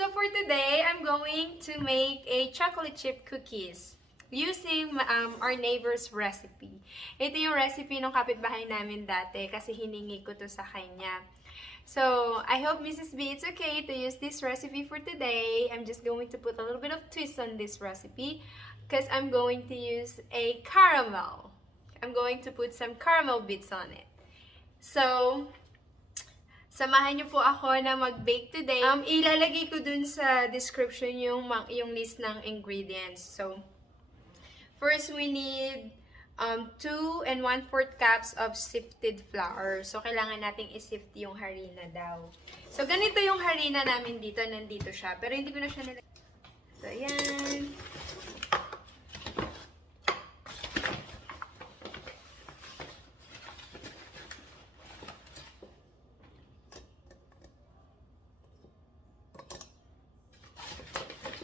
So for today, I'm going to make a chocolate chip cookies using our neighbor's recipe. Ito yung recipe ng kapitbahay namin dati kasi hiningi ko to sa kanya. So, I hope Mrs. B, it's okay to use this recipe for today. I'm just going to put a little bit of twist on this recipe because I'm going to use a caramel. I'm going to put some caramel bits on it. So, samahan niyo po ako na mag-bake today. Ilalagay ko dun sa description yung list ng ingredients. So, first we need 2 1/4 cups of sifted flour. So, kailangan nating isift yung harina daw. So, ganito yung harina namin dito. Nandito siya. Pero hindi ko na siya nilagay. So, ayan.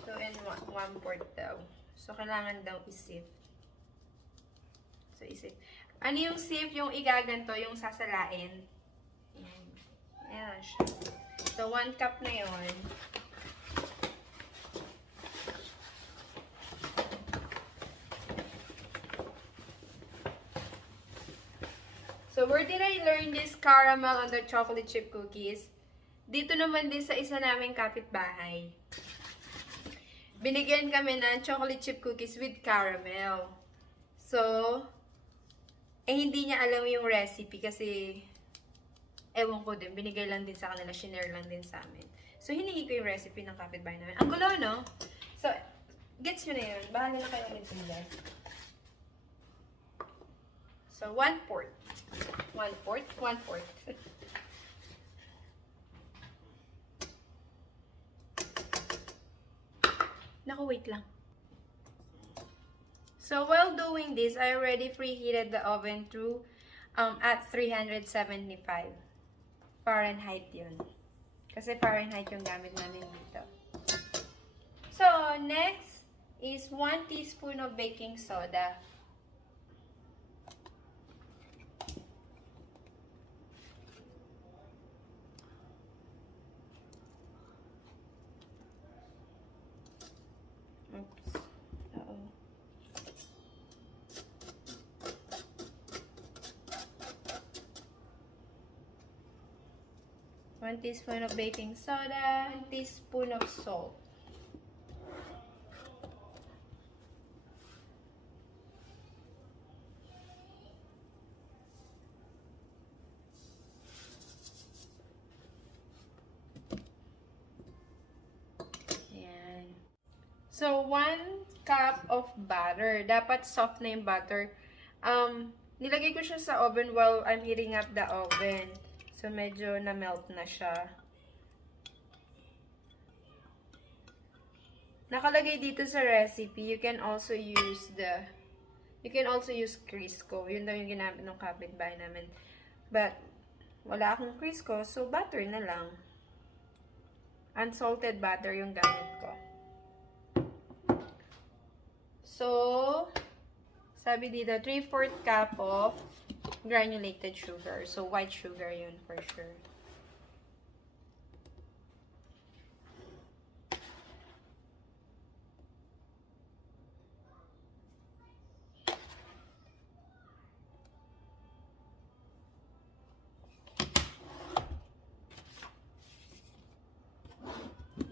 So, and 1/4 daw. So, kailangan daw isift. So, isip. Ano yung sieve? Yung igaganto, yung sasalain. Ayan. Ayan siya. So, 1 cup na yon. So, where did I learn this caramel on the chocolate chip cookies? Dito naman din sa isa naming kapitbahay. Binigyan kami ng chocolate chip cookies with caramel. So, hindi niya alam yung recipe kasi, ewan ko din, binigay lang din sa kanila, shinare lang din sa amin. So, hiningi ko yung recipe ng kapitbahay namin. Ang gulo, no? So, gets nyo na yun. Bahala na kayo mag-intindi. So, 1/4. 1/4? 1/4. Naku, wait lang. So, while doing this, I already preheated the oven through at 375 Fahrenheit yun. Kasi Fahrenheit yung gamit namin dito. So, next is 1 teaspoon of baking soda. Oops. Uh-oh. 1 teaspoon of baking soda, 1 teaspoon of salt. Ayan. So, 1 cup of butter. Dapat soft na yung butter. Nilagay ko siya sa oven while I'm heating up the oven. So, medyo na-melt na siya. Nakalagay dito sa recipe, you can also use Crisco. Yun daw yung ginamit ng kapitbahay namin. But, wala akong Crisco, so butter na lang. Unsalted butter yung gamit ko. So, sabi dito, 3/4 cup of granulated sugar. So, white sugar yun for sure.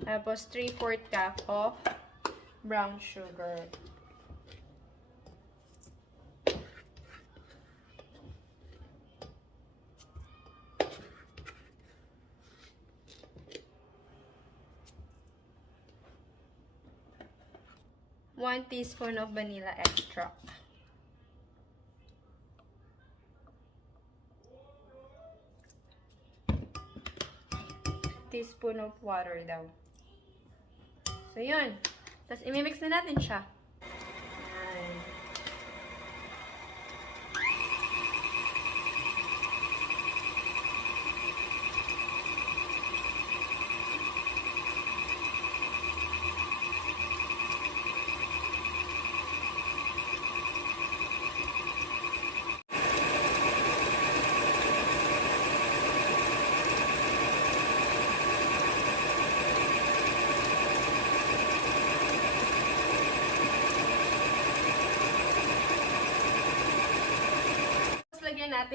Tapos, 3/4 cup of brown sugar. One teaspoon of vanilla extract. Teaspoon of water daw. So, yun. Tapos, imimix na natin siya. Ayan.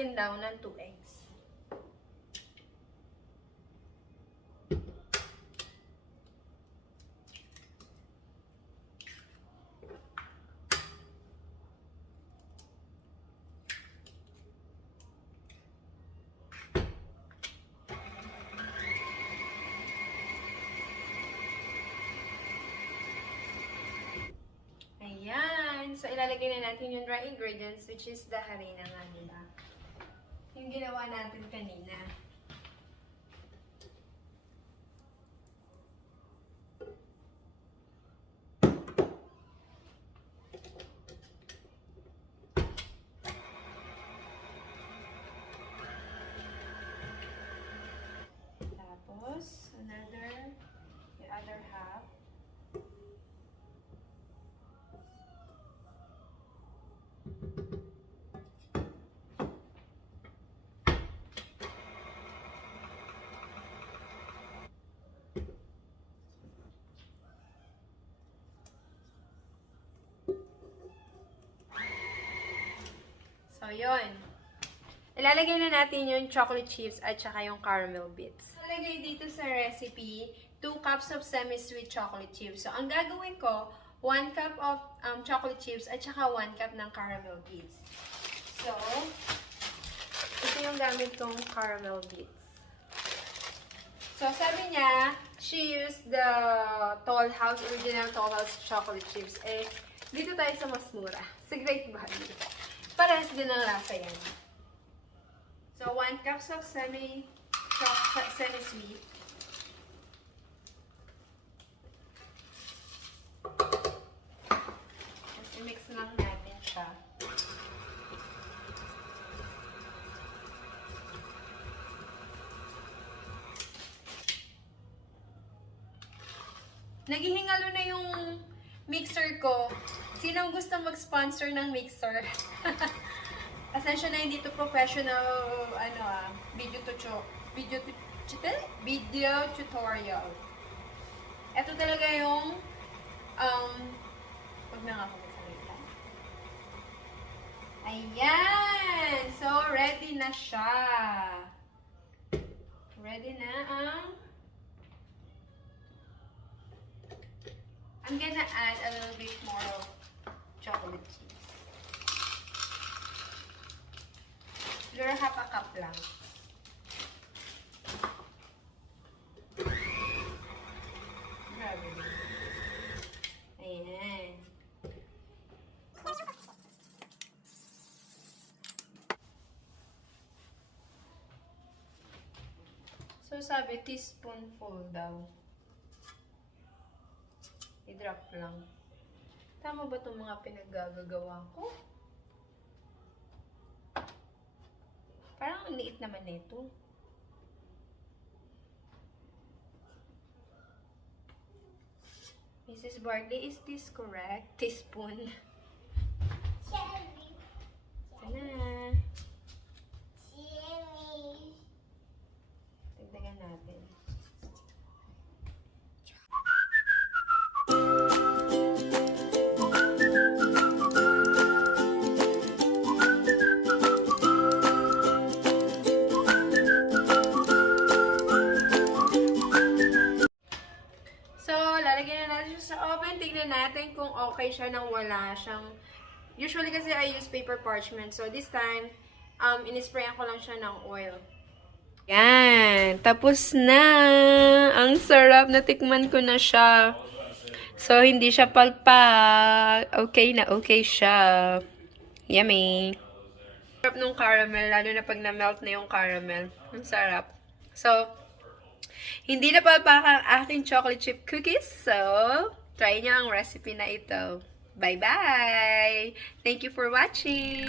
natin daw ng 2 eggs. Ayan. So, ilalagay na natin yung dry ingredients, which is the harina nga, diba? Yung ginawa natin kanina. Tapos, the other half. So, yun. Ilalagay na natin yung chocolate chips at saka yung caramel bits. Ilalagay dito sa recipe, 2 cups of semi-sweet chocolate chips. So, ang gagawin ko, 1 cup of chocolate chips at saka 1 cup ng caramel bits. So, ito yung gamit kong caramel bits. So, sabi niya, she used the original Toll House chocolate chips. Eh, dito tayo sa mas mura. Sa Great Value. Parehas din ang lasa yan. So, 1 cup of semi-sweet. Tapos, i-mix lang natin siya. Naghihingalo na yung mixer ko. Sinong gusto mag-sponsor ng mixer? Asensya na hindi to professional video tutorial. Ito talaga yung wag na nga ako magsalita. Ayan! So, ready na siya. Ready na ang I'm gonna add a little bit more of chocolate chips. Siguro half a cup lang. Grabe. Ayan. So, sabi, teaspoonful daw. I-drop lang. Tama ba itong mga pinaggagawa ko? Parang ang liit naman nito. Mrs. Bartley, is this correct? Teaspoon. Sana. Tigdagan natin. Tignan natin kung okay siya nang wala siyang... Usually kasi I use paper parchment. So this time, inisprayan ko lang siya ng oil. Yan. Tapos na. Ang sarap. Natikman ko na siya. So hindi siya palpak. Okay na okay siya. Yummy. Sarap nung caramel. Lalo na pag na-melt na yung caramel. Ang sarap. So, hindi na palpak ang aking chocolate chip cookies. So, try nyo ang recipe na ito. Bye-bye! Thank you for watching!